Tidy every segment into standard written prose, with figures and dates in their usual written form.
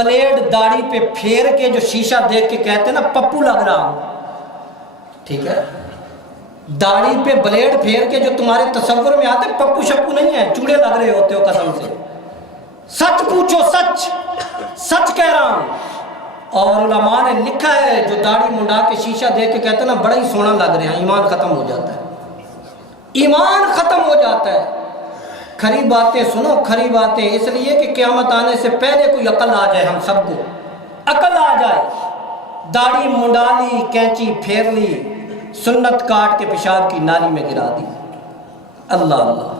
Blade داڑھی پہ پھیر کے جو شیشہ دیکھ کے کہتے ہیں نا پپو لگ رہا ہوں، ٹھیک ہے، داڑھی پہ بلیڈ پھیر کے جو تمہارے تصور میں آتے پپو شپو نہیں ہے، چوڑے لگ رہے ہوتے ہو قسم سے، سچ پوچھو، سچ سچ کہہ رہا ہوں۔ اور علماء نے لکھا ہے جو داڑھی منڈا کے شیشہ دیکھ کے کہتے ہیں نا بڑا ہی سونا لگ رہے ہیں، ایمان ختم ہو جاتا ہے، ایمان ختم ہو جاتا ہے۔ کھری باتیں سنو، کھری باتیں، اس لیے کہ قیامت آنے سے پہلے کوئی عقل آ جائے، ہم سب کو عقل آ جائے۔ داڑھی منڈا لی، کینچی پھیر لی، سنت کاٹ کے پیشاب کی نالی میں گرا دی۔ اللہ اللہ،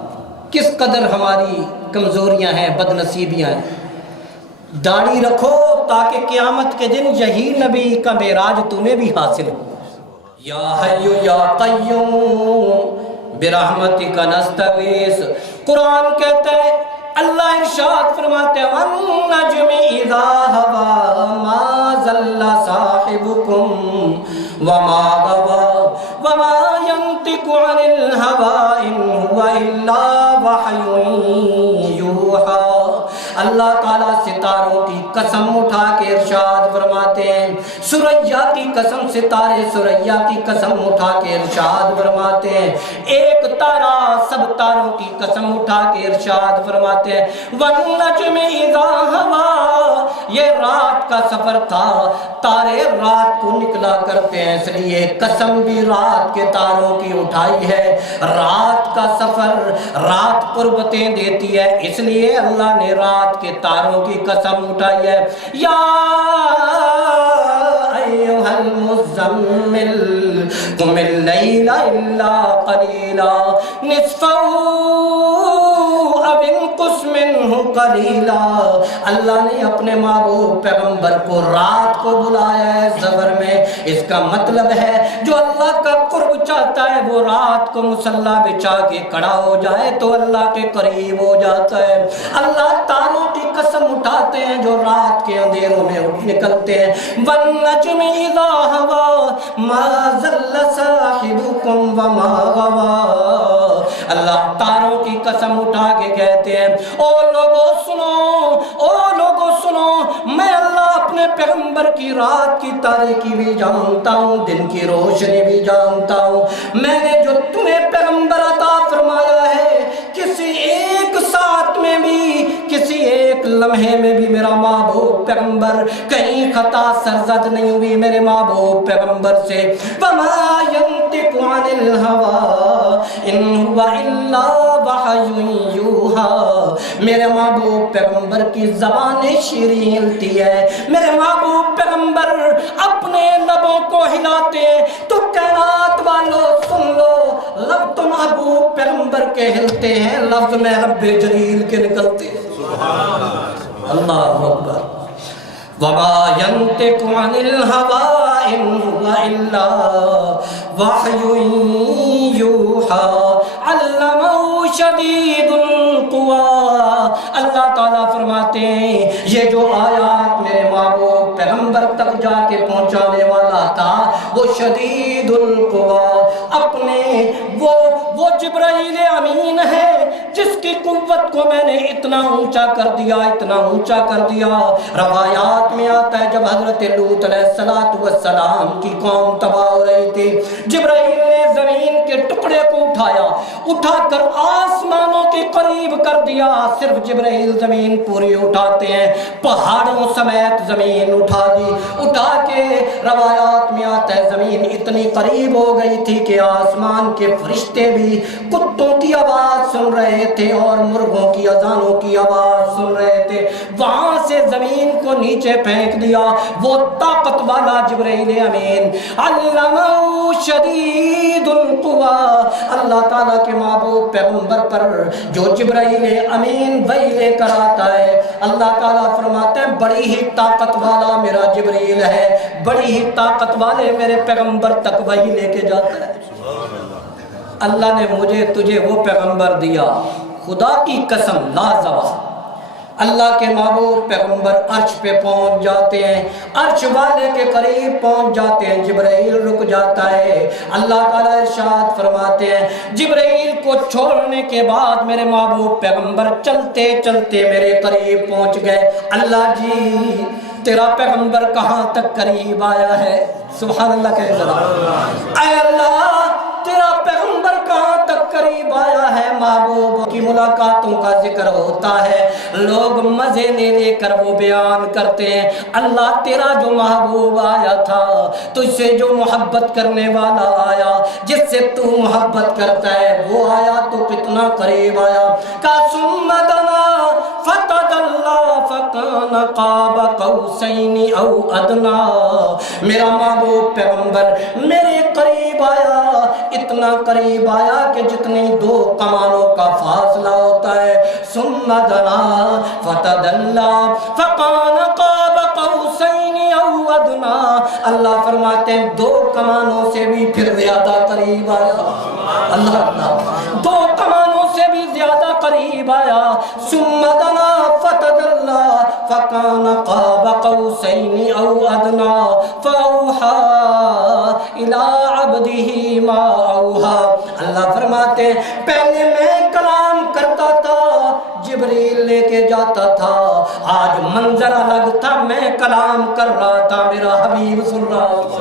کس قدر ہماری کمزوریاں ہیں، بد نصیبیاں ہیں۔ داڑھی رکھو تاکہ قیامت کے دن یہی نبی کا معراج تمہیں بھی حاصل ہو۔ یا حی یا قیوم برحمتک نستغیث، قرآن کہتا ہے، اللہ ارشاد فرماتے ہیں والنجم اذا ہوا ما ضل صاحبکم وما غوا وما ينطق عن الهوى ان هو الا وحی یوحی۔ اللہ تعالیٰ ستاروں کی قسم اٹھا کے ارشاد فرماتے ہیں، سریا کی قسم، ستارے سریا کی قسم اٹھا کے ارشاد فرماتے ہیں، ایک تارا سب تاروں کی قسم اٹھا کے ارشاد فرماتے ہیں والنجم اذا ہوا۔ یہ رات کا سفر تھا، تارے رات کو نکلا کرتے ہیں، اس لیے قسم بھی رات کے تاروں کی اٹھائی ہے۔ رات کا سفر، رات قربتیں دیتی ہے، اس لیے اللہ نے رات کے تاروں کی قسم اٹھائی ہے۔ یا ایھا المزمل قم اللیل الا قلیلا نصفہ او انقص منہ قلیلا۔ اللہ نے اپنے محبوب پیغمبر کو رات کو بلایا ہے سفر میں، اس کا مطلب ہے جو اللہ کا قرب چاہتا ہے وہ رات کو مصلی بچھا کے کھڑا ہو جائے تو اللہ کے قریب ہو جاتا ہے۔ اللہ تاروں کی قسم اٹھاتے ہیں جو رات کے اندھیروں میں اٹھ نکلتے ہیں، والنجم اذا ہوا ما ضل صاحبکم وما غوا۔ اللہ تاروں کی قسم اٹھا کے کہتے ہیں او لوگوں سنو، او لوگوں سنو، میں اللہ اپنے پیغمبر کی رات کی تاریکی بھی جانتا ہوں، دن کی روشنی بھی جانتا ہوں۔ میں نے جو تمہیں پیغمبر عطا فرمایا ہے کسی ایک ساتھ میں بھی، کسی ایک لمحے میں بھی میرا محبوب پیغمبر کہیں خطا سرزد نہیں ہوئی میرے محبوب پیغمبر سے۔ وما ينطق عن الهوى ان هو الا وحی یوحی۔ میرے محبوب پیغمبر کی زبان شیریں ہلتی ہے، میرے محبوب پیغمبر اپنے لبوں کو ہلاتے ہیں تو کائنات والوں سن لو، لب تو محبوب پیغمبر کے ہلتے ہیں، لفظ میں رب جلیل کے نکلتے ہیں۔ اللہ اکبر۔ وما ينطق عن الهوى ان هو الا وحی یوحی علمہ شدید القوی۔ اللہ تعالیٰ فرماتے ہیں یہ جو آیات میرے محبوب پیغمبر تک جا کے پہنچانے والا تھا وہ شدید القوی، اپنے وہ جبرائیل امین ہے جس کی قوت کو میں نے اتنا اونچا کر دیا، اتنا اونچا کر دیا۔ روایات میں آتا ہے جب حضرت لوط علیہ السلام کی قوم تباہ ہو رہی تھی، جبرائیل نے زمین کے ٹکڑے کو اٹھا کر آسمانوں کے قریب کر دیا۔ صرف جبرائیل زمین پوری اٹھاتے ہیں، پہاڑوں سمیت زمین اٹھا دی، اٹھا کے روایات میں آتا ہے زمین اتنی قریب ہو گئی تھی کہ آسمان کے فرشتے بھی کتوں کی آواز سن رہے تھے اور مرغوں کی اذانوں کی آواز سن رہے تھے۔ وہاں سے زمین کو نیچے پھینک دیا وہ طاقت والا جبرائیل امین، علمہ شدید القوی۔ اللہ تعالیٰ کے محبوب پیغمبر پر جو جبرائیل امین وحی لے کر آتا ہے، اللہ تعالیٰ فرماتے ہیں بڑی ہی طاقت والا میرا جبرائیل ہے، بڑی ہی طاقت والے میرے پیغمبر تک وحی لے کے جاتا ہے۔ اللہ نے مجھے تجھے وہ پیغمبر دیا، خدا کی قسم لا زوال، اللہ کے محبوب پیغمبر عرش پہ پہنچ جاتے ہیں، عرش والے کے قریب پہنچ جاتے ہیں، جبرائیل رک جاتا ہے۔ اللہ تعالیٰ ارشاد فرماتے ہیں جبرائیل کو چھوڑنے کے بعد میرے محبوب پیغمبر چلتے چلتے میرے قریب پہنچ گئے۔ اللہ جی تیرا پیغمبر کہاں تک قریب آیا ہے؟ سبحان اللہ کہے ذرا، اے اللہ تیرا پیغمبر کہاں تک قریب آیا ہے؟ محبوب کی ملاقاتوں کا ذکر ہوتا ہے، لوگ مزے لے لے کر وہ بیان کرتے ہیں اللہ تیرا جو محبوب آیا تھا، تجھ سے جو محبت کرنے والا آیا، جس سے تو محبت کرتا ہے وہ آیا تو کتنا قریب آیا۔ ثم دنا فتدلى فكان قاب قوسين او ادنى، میرا محبوب پیغمبر میرے قریب آیا، اتنا قریب آیا کہ جتنی دو کمانوں کا فاصلہ ہوتا ہے۔ ثم دنا فتدلى فكان قاب قوسين او ادنى، اللہ فرماتے ہیں دو کمانوں سے بھی پھر زیادہ قریب آیا، اللہ دو کمانوں سے بھی زیادہ قریب آیا۔ ثم دنا فتدلى فكان قاب قوسين او ادنى فاوحى الى عبده ما اوحى، اللہ فرماتے ہیں پہلے میں کلام کرتا تھا جبریل لے کے جاتا تھا، آج منظر الگ تھا، میں کلام کر رہا تھا میرا حبیب سن رہا تھا،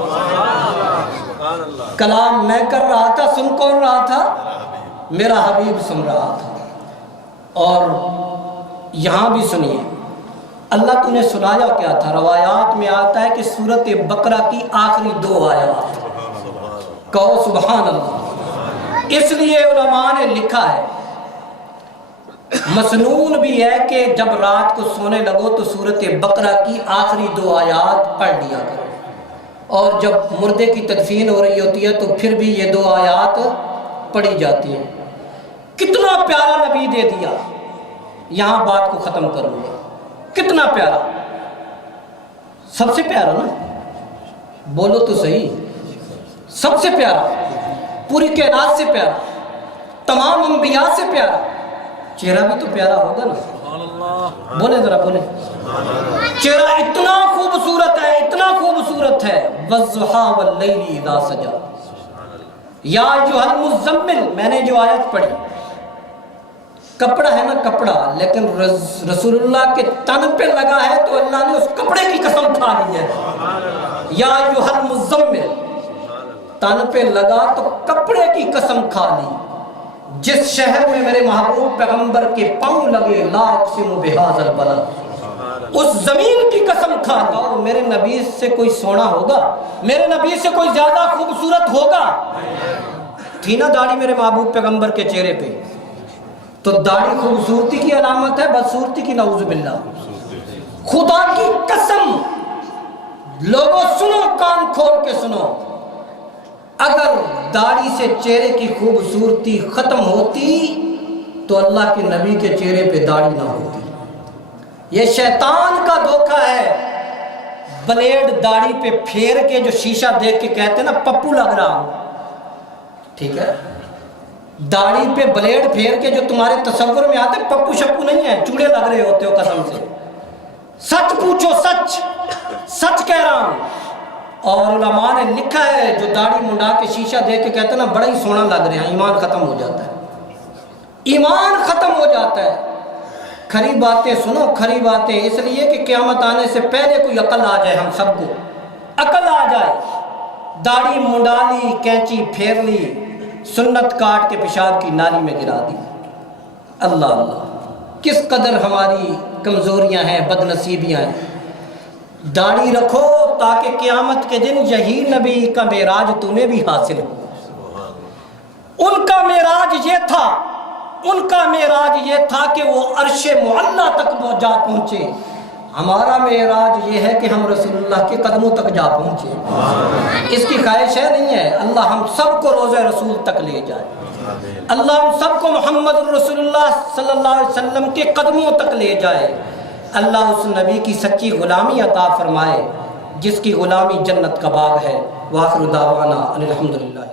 کلام میں کر رہا تھا، سن کون رہا تھا؟ میرا حبیب سن رہا تھا۔ اور یہاں بھی سنیے اللہ تو نے سنایا کیا تھا؟ روایات میں آتا ہے کہ سورۃ بقرہ کی آخری دو آیات، کہو سبحان اللہ۔ اس لیے علماء نے لکھا ہے مسنون بھی ہے کہ جب رات کو سونے لگو تو سورۃ بقرہ کی آخری دو آیات پڑھ لیا کرو، اور جب مردے کی تدفین ہو رہی ہوتی ہے تو پھر بھی یہ دو آیات پڑھی جاتی ہیں۔ کتنا پیارا نبی دے دیا، یہاں بات کو ختم کروں گا، کتنا پیارا، سب سے پیارا نا، بولو تو صحیح، سب سے پیارا، پوری کائنات سے پیارا، تمام انبیاء سے پیارا، چہرہ بھی تو پیارا ہوگا نا، بولے ذرا بولے، چہرہ اتنا خوبصورت ہے، اتنا خوبصورت ہے، والضحیٰ واللیل اذا سجا، یا ایھا المزمل، میں نے جو آیت پڑھی، کپڑا ہے نا کپڑا، لیکن رسول اللہ کے تن پہ لگا ہے تو اللہ نے اس کپڑے کی قسم کھا لی ہے، یا ایھا المزمل، تن پہ لگا تو کپڑے کی قسم کھا لی، جس شہر میں میرے محبوب پیغمبر کے پاؤں لگے لا اقسم بہذا البلد، اس زمین کی قسم کھا لی۔ اور میرے نبی سے کوئی سونا ہوگا؟ میرے نبی سے کوئی زیادہ خوبصورت ہوگا؟ تھی نا داڑھی میرے محبوب پیغمبر کے چہرے پہ، تو داڑھی خوبصورتی کی علامت ہے، بدصورتی کی نعوذ باللہ۔ خدا کی قسم لوگوں سنو، کان کھول کے سنو، اگر داڑھی سے چہرے کی خوبصورتی ختم ہوتی تو اللہ کے نبی کے چہرے پہ داڑھی نہ ہوتی۔ یہ شیطان کا دھوکہ ہے، بلیڈ داڑھی پہ پھیر کے جو شیشہ دیکھ کے کہتے ہیں نا پپو لگ رہا ہوں، ٹھیک ہے، داڑھی پہ بلیڈ پھیر کے جو تمہارے تصور میں آتے پپو شپو نہیں ہے، چوڑے لگ رہے ہوتے ہو قسم سے، سچ پوچھو، سچ سچ کہہ رہا ہوں۔ اور علماء نے لکھا ہے جو داڑھی منڈا کے شیشہ دیکھ کے کہتے ہیں نا بڑا ہی سونا لگ رہا ہے، ایمان ختم ہو جاتا ہے، ایمان ختم ہو جاتا ہے۔ کھری باتیں سنو، کھری باتیں، اس لیے کہ قیامت آنے سے پہلے کوئی عقل آ جائے، ہم سب کو عقل آ جائے۔ داڑھی منڈا لی، کینچی پھیر لی، سنت کاٹ کے پیشاب کی نالی میں گرا دی، اللہ اللہ، کس قدر ہماری کمزوریاں ہیں، بد نصیبیاں ہیں۔ داڑھی رکھو تاکہ قیامت کے دن یہی نبی کا معراج تمہیں بھی حاصل ہو۔ ان کا معراج یہ تھا، ان کا معراج یہ تھا کہ وہ عرش معلیٰ تک جا پہنچے، ہمارا معراج یہ ہے کہ ہم رسول اللہ کے قدموں تک جا پہنچے۔ اس کی خواہش ہے نہیں ہے، اللہ ہم سب کو روضہ رسول تک لے جائے، اللہ ہم سب کو محمد رسول اللہ صلی اللہ علیہ وسلم کے قدموں تک لے جائے، اللہ اس نبی کی سچی غلامی عطا فرمائے جس کی غلامی جنت کا باغ ہے۔ وآخر دعوانا الحمدللہ۔